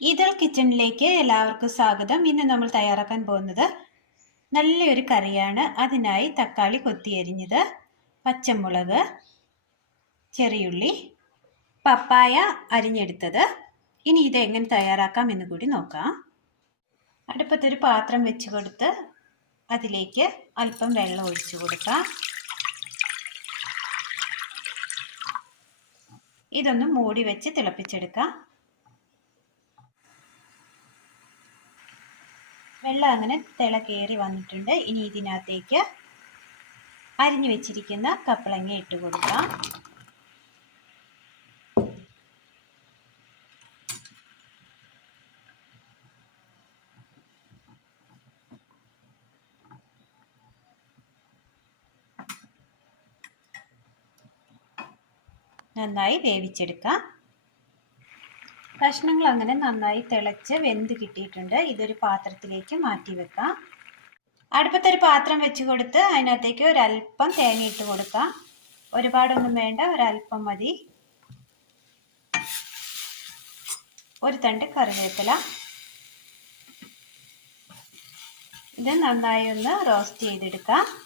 Ethyl കിച്ചണിലേക്ക് എല്ലാവർക്കും സ്വാഗതം. ഇന്ന് നമ്മൾ തയ്യാറാക്കാൻ പോകുന്നത് നല്ലൊരു കറിയാണ്. അതിനായി തക്കാളി കൊത്തിയരിഞ്ഞത് പച്ചമുളക് ചെറിയുള്ളി പപ്പായ അരിഞ്ഞെടുത്തത്. ഇനി ഇത് എങ്ങനെ തയ്യാറാക്കാം എന്ന് കൂടി നോക്കാം. അടുപ്പത്തൊരു പാത്രം വെച്ച് കൊടുത്ത് അതിലേക്ക് അല്പം വെള്ളം ഒഴിച്ചു കൊടുക്കാം. ഇതൊന്ന് മൂടി വെച്ച് തിളപ്പിച്ചെടുക്കാം. വെള്ളം അങ്ങനെ തിള കയറി വന്നിട്ടുണ്ട്. ഇനി ഇതിനകത്തേക്ക് അരിഞ്ഞു വെച്ചിരിക്കുന്ന കപ്പളങ്ങ ഇട്ട് കൊടുക്കാം. നന്നായി വേവിച്ചെടുക്കാം. കഷ്ണങ്ങൾ അങ്ങനെ നന്നായി തിളച്ച് വെന്ത് കിട്ടിയിട്ടുണ്ട്. ഇതൊരു പാത്രത്തിലേക്ക് മാറ്റി വെക്കാം. അടുപ്പത്തൊരു പാത്രം വെച്ച് കൊടുത്ത് അതിനകത്തേക്ക് ഒരല്പം തേങ്ങ ഇട്ട് കൊടുക്കാം. ഒരുപാടൊന്നും വേണ്ട ഒരല്പം മതി. ഒരു തണ്ട് കറിവേപ്പില. ഇത് നന്നായി ഒന്ന് റോസ്റ്റ് ചെയ്തെടുക്കാം.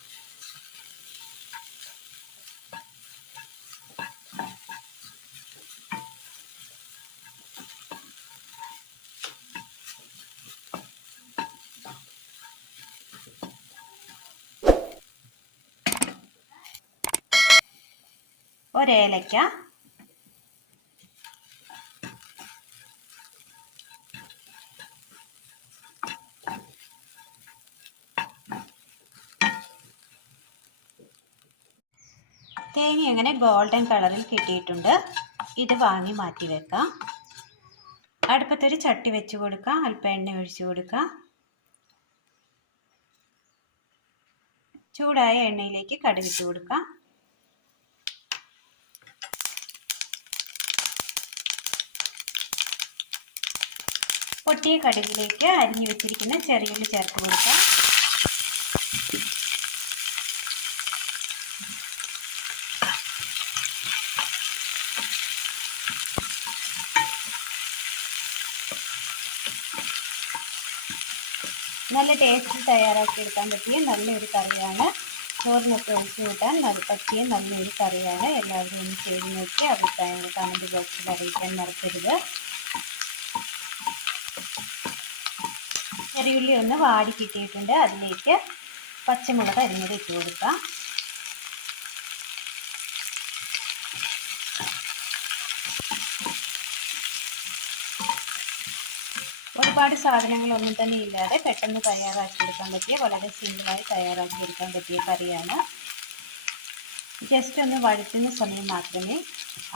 ഒരേലയ്ക്ക. തേങ്ങ അങ്ങനെ ഗോൾഡൻ കളറിൽ കിട്ടിയിട്ടുണ്ട്. ഇത് വാങ്ങി മാറ്റി വെക്കാം. അടുപ്പത്തൊരു ചട്ടി വെച്ച് കൊടുക്കാം. അല്പം എണ്ണ ഒഴിച്ചു കൊടുക്കാം. ചൂടായ എണ്ണയിലേക്ക് കടുകിട്ട് കൊടുക്കാം. പൊട്ടിയ കടുകിലേക്ക് അരിഞ്ഞു വെച്ചിരിക്കുന്ന ചെറിയുള്ളി ചേർത്ത് കൊടുക്കാം. നല്ല ടേസ്റ്റ് തയ്യാറാക്കി തയ്യാറാക്കിയെടുക്കാൻ പറ്റിയ നല്ലൊരു കറിയാണ്. ചോറിനൊക്കെ ഒഴിച്ചു കൂട്ടാൻ നല്ല പറ്റിയ നല്ലൊരു കറിയാണ്. എല്ലാവരും ഒന്ന് ചെയ്ത് നോക്കി അഭിപ്രായങ്ങൾ കമന്റ് ബോക്സിൽ അറിയിക്കാൻ മറക്കരുത്. ചെറിയുള്ളി ഒന്ന് വാടി കിട്ടിയിട്ടുണ്ട്. അതിലേക്ക് പച്ചമുളക് അരിഞ്ഞത് ഇട്ട് കൊടുക്കാം. ഒരുപാട് സാധനങ്ങളൊന്നും തന്നെ ഇല്ലാതെ പെട്ടെന്ന് തയ്യാറാക്കിയെടുക്കാൻ പറ്റിയ വളരെ സിമ്പിളായി തയ്യാറാക്കിയെടുക്കാൻ പറ്റിയ കറിയാണ്. ജസ്റ്റ് ഒന്ന് വഴുത്തുന്ന സമയം മാത്രമേ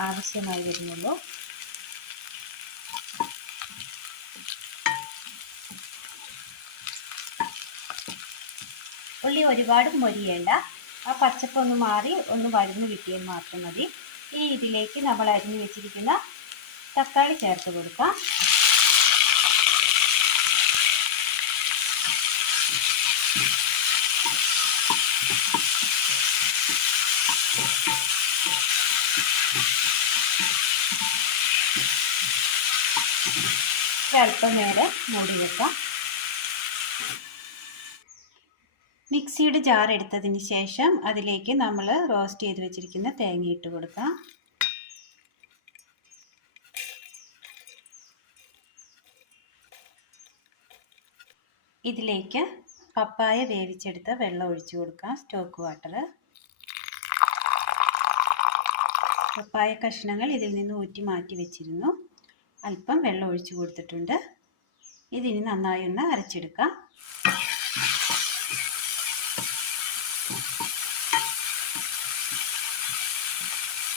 ആവശ്യമായി വരുന്നുള്ളൂ. ഉള്ളി ഒരുപാട് മൊരിയേണ്ട. ആ പച്ചപ്പ് ഒന്ന് മാറി ഒന്ന് വരുന്ന് കിട്ടിയാൽ മാത്രം മതി. ഈ ഇതിലേക്ക് നമ്മൾ അരിഞ്ഞു വെച്ചിരിക്കുന്ന തക്കാളി ചേർത്ത് കൊടുക്കാം. അല്പം നേരെ മൂടി വെക്കാം. മിക്സിയുടെ ജാർ എടുത്തതിന് ശേഷം അതിലേക്ക് നമ്മൾ റോസ്റ്റ് ചെയ്ത് വെച്ചിരിക്കുന്ന തേങ്ങ ഇട്ട് കൊടുക്കാം. ഇതിലേക്ക് പപ്പായ വേവിച്ചെടുത്ത വെള്ളം ഒഴിച്ചു കൊടുക്കാം സ്റ്റോക്ക് വാട്ടർ പപ്പായ കഷ്ണങ്ങൾ ഇതിൽ നിന്ന് ഊറ്റി മാറ്റി വെച്ചിരുന്നു. അല്പം വെള്ളം ഒഴിച്ചു കൊടുത്തിട്ടുണ്ട്. ഇതിനി നന്നായി ഒന്ന് അരച്ചെടുക്കാം.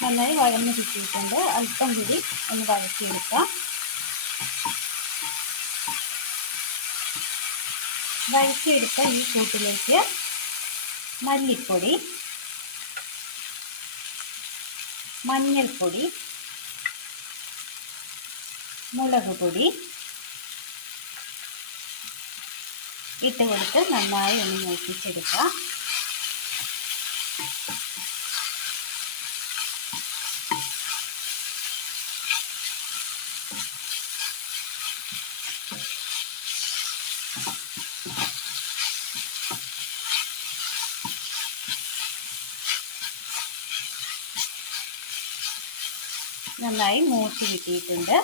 നന്നായി വഴന്ന് കിട്ടിയിട്ടുണ്ട്. അല്പം കൂടി ഒന്ന് വഴറ്റിയെടുക്കാം. വഴറ്റിയെടുത്ത ഈ കൂട്ടിലേക്ക് മല്ലിപ്പൊടി മഞ്ഞൾപ്പൊടി മുളക് പൊടി ഇട്ട് കൊടുത്ത് നന്നായി ഒന്ന് മൂപ്പിച്ചെടുക്കാം. നന്നായി മൂത്ത് കിട്ടിയിട്ടുണ്ട്.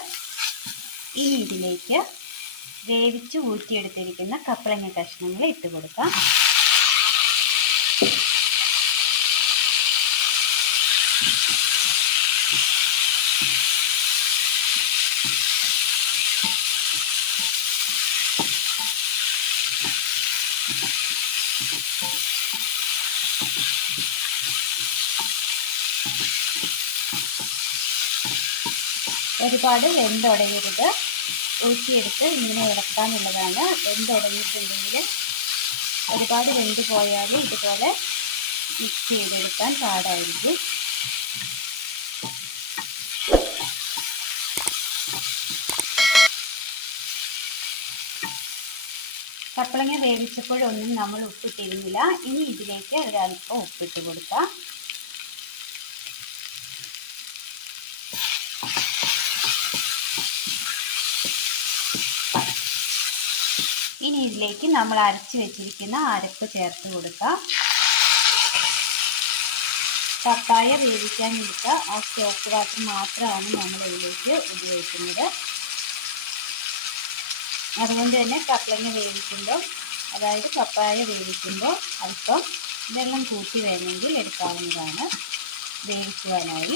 ഇനി ഇതിലേക്ക് വേവിച്ച് ഊറ്റിയെടുത്തിരിക്കുന്ന കപ്പളങ്ങ കഷ്ണങ്ങൾ ഇട്ട് കൊടുക്കാം ഒരുപാട് വെന്തുടയരുത് ഊറ്റിയെടുത്ത് ഇങ്ങനെ ഇളക്കാനുള്ളതാണ് വെന്തുടങ്ങിയിട്ടുണ്ടെങ്കിൽ ഒരുപാട് വെന്ത് പോയാൽ ഇതുപോലെ മിക്സ് ചെയ്തെടുക്കാൻ പാടായിരിക്കും. കപ്പളങ്ങ വേവിച്ചപ്പോഴൊന്നും നമ്മൾ ഉപ്പിട്ടിരുന്നില്ല. ഇനി ഇതിലേക്ക് ഒരല്പം ഉപ്പിട്ട് കൊടുക്കാം. ഇനി ഇതിലേക്ക് നമ്മൾ അരച്ച് വെച്ചിരിക്കുന്ന അരപ്പ് ചേർത്ത് കൊടുക്കാം. പപ്പായ വേവിക്കാൻ എടുത്ത ആ സ്റ്റോക്ക് വാട്ടർ മാത്രമാണ് നമ്മൾ ഇതിലേക്ക് ഉപയോഗിക്കുന്നത്. അതുകൊണ്ട് തന്നെ കപ്പളങ്ങ വേവിക്കുമ്പോൾ അതായത് പപ്പായ വേവിക്കുമ്പോൾ അല്പം വെള്ളം കൂട്ടി വേണമെങ്കിൽ എടുക്കാവുന്നതാണ്. വേവിക്കുവാനായി.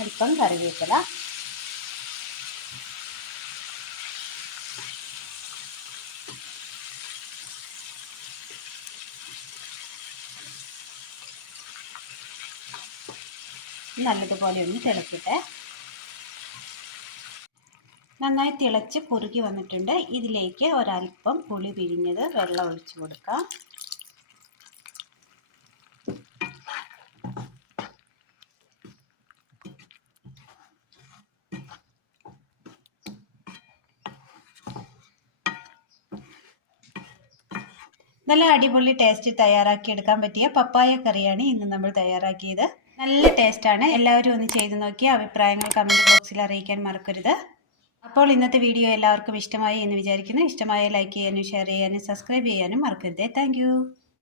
അല്പം കറിവേപ്പില. നല്ലതുപോലെ ഒന്ന് തിളക്കട്ടെ. നന്നായി തിളച്ച് കുറുകി വന്നിട്ടുണ്ട്. ഇതിലേക്ക് ഒരല്പം പുളി പിഴിഞ്ഞത് വെള്ളം ഒഴിച്ചു കൊടുക്കാം. നല്ല അടിപൊളി ടേസ്റ്റ് തയ്യാറാക്കി എടുക്കാൻ പറ്റിയ പപ്പായ കറിയാണ് ഇന്ന് നമ്മൾ തയ്യാറാക്കിയത്. നല്ല ടേസ്റ്റാണ് എല്ലാവരും ഒന്ന് ചെയ്തു നോക്കി അഭിപ്രായങ്ങൾ കമന്റ് ബോക്സിൽ അറിയിക്കാൻ മറക്കരുത്. അപ്പോൾ ഇന്നത്തെ വീഡിയോ എല്ലാവർക്കും ഇഷ്ടമായി എന്ന് വിചാരിക്കുന്നു. ഇഷ്ടമായ ലൈക്ക് ചെയ്യാനും ഷെയർ ചെയ്യാനും സബ്സ്ക്രൈബ് ചെയ്യാനും മറക്കരുത്. താങ്ക്